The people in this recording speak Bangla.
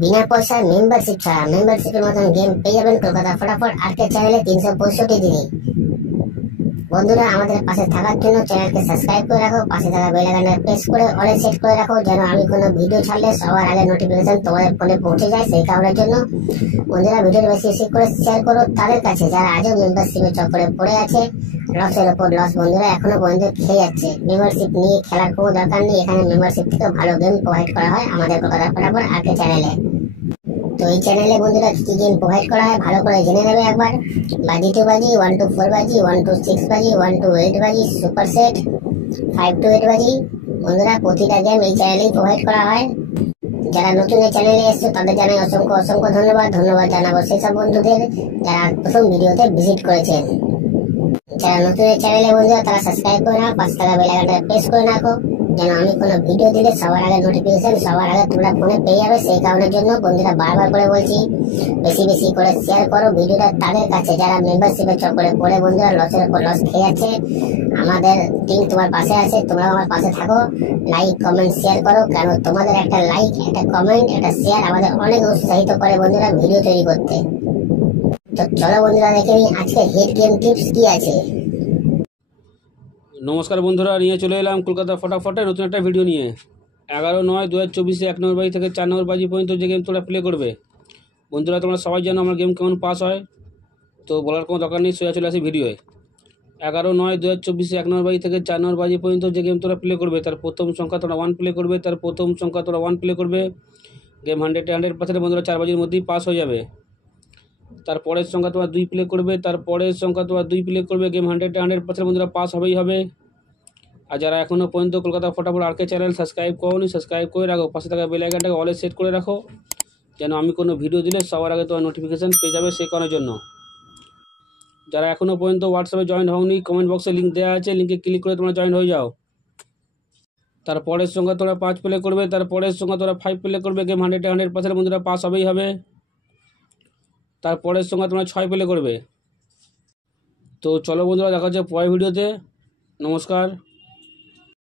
বিনা পয়সায় মেম্বারশিপ ছাড়া মেম্বারশিপের মতন গেম পেয়ে যাবেন কলকাতা ফটাফট আরকে চ্যানেলে 365 দিনই। বন্ধুরা, আমাদের পাশে থাকার জন্য চ্যানেলকে সাবস্ক্রাইব করে রাখো, পাশে থাকা বেল আইকনটা প্রেস করে অলে সেট করে রাখো, যেন আমি কোনো ভিডিও ছাড়লে সবার আগে নোটিফিকেশন তোমাদের ফোনে পৌঁছে যায়। সেই কারণের জন্য বন্ধুরা, ভিডিওটি বেশি বেশি করে শেয়ার করো তাদের কাছে যারা আজও মেম্বারশিপের চক্করে পড়ে আছে। লসের ওপর লস বন্ধুরা এখনো পর্যন্ত খেয়ে যাচ্ছে। মেম্বারশিপ নিয়ে খেলার কোনো দরকার নেই, এখানে মেম্বারশিপ থেকে ভালো গেম প্রোভাইড করা হয় আমাদের কলকাতা ফটাফট আরকে চ্যানেলে। তো এই চ্যানেলে বন্ধুরা কি গেম প্রোভাইড করা হয় ভালো করে জেনে নেবে একবার। বাজি 2 বাজি, 1 to 4 বাজি, 1 to 6 বাজি, 1 to 8 বাজি, সুপার সেট 5 to 8 বাজি। বন্ধুরা, প্রতিটা গেম এই চ্যানেলেই প্রোভাইড করা হয়। যারা নতুন এই চ্যানেলে এসছে তাদের জানাই অসংখ্য অসংখ্য ধন্যবাদ। ধন্যবাদ জানাবো সেসব বন্ধুদের যারা প্রথম ভিডিওতে ভিজিট করেছেন। যারা নতুন এই চ্যানেলে বন্ধুরা তারা সাবস্ক্রাইব করে নাও, পাশে থাকা বেল আইকনটা প্রেস করে রাখো, যেন আমি কোনো ভিডিও দিলে সবার আগে নোটিফিকেশন সবার আগে তোমরা ফোনে পেয়ে যাবে। সেই কারণের জন্য বন্ধুরা বারবার করে বলছি, বেশি বেশি করে শেয়ার করো ভিডিওটা তাদের কাছে যারা মেম্বারশিপের চক্করে পড়ে বন্ধুরা লসের উপর লস খেয়ে যাচ্ছে। আমাদের টিম তোমার পাশে আছে, তোমরাও আমার পাশে থাকো। লাইক কমেন্ট শেয়ার করো, কারণ তোমাদের একটা লাইক, একটা কমেন্ট, একটা শেয়ার আমাদের অনেক উৎসাহিত করে বন্ধুরা ভিডিও তৈরি করতে। তো চলো বন্ধুরা দেখে নিই আজকে হিট গেম টিপস কি আছে। নমস্কার বন্ধুরা, নিয়ে চলে এলাম কলকাতা ফটাফটে নতুন একটা ভিডিও নিয়ে। 11/9/2024 1 নম্বর বাজি থেকে 4 নম্বর বাজি পর্যন্ত যে গেম তোমরা প্লে করবে। বন্ধুরা, তোমরা সবাই জানো আমার গেম কেমন পাস হয়, তো বলার কোনো দরকার নেই, সোজা চলে আসি ভিডিওয়ে। 11/9/2024 1 নম্বর বাজি থেকে 4 নম্বর বাজি পর্যন্ত যে গেম তোমরা প্লে করবে তার প্রথম সংখ্যা তোমরা 1 প্লে করবে, তার প্রথম সংখ্যা তোমরা 1 প্লে করবে। গেম 100% বন্ধুরা 4 বাজির মধ্যেই পাস হয়ে যাবে। তারপরের সংখ্যা তোমরা 2 প্লে করবে, তারপরের সংখ্যা তোমরা 2 প্লে করবে। গেম 100% বন্ধুরা পাস হবেই হবে। আর যারা এখনও পর্যন্ত কলকাতা ফটাফট আরকে চ্যানেল সাবস্ক্রাইব করোনি, সাবস্ক্রাইব করে রাখো, পাশে থাকা বেল আইকনটাকে অলে সেট করে রাখো, যেন আমি কোনো ভিডিও দিলে সবার আগে তোমার নোটিফিকেশান পেয়ে যাবে। সেই কারণের জন্য যারা এখনও পর্যন্ত হোয়াটসঅ্যাপে জয়েন হওনি, কমেন্ট বক্সে লিঙ্ক দেওয়া আছে, লিঙ্কে ক্লিক করে তোমরা জয়েন হয়ে যাও। তারপরের সংখ্যা তোমরা 5 প্লে করবে, তারপরের সংখ্যা তোমরা 5 প্লে করবে। গেম 100% বন্ধুরা পাস হবেই হবে। তারপরের সংখ্যা তোমরা 6 প্লে করবে। তো চলো বন্ধুরা, দেখা হচ্ছে পরের ভিডিওতে। নমস্কার।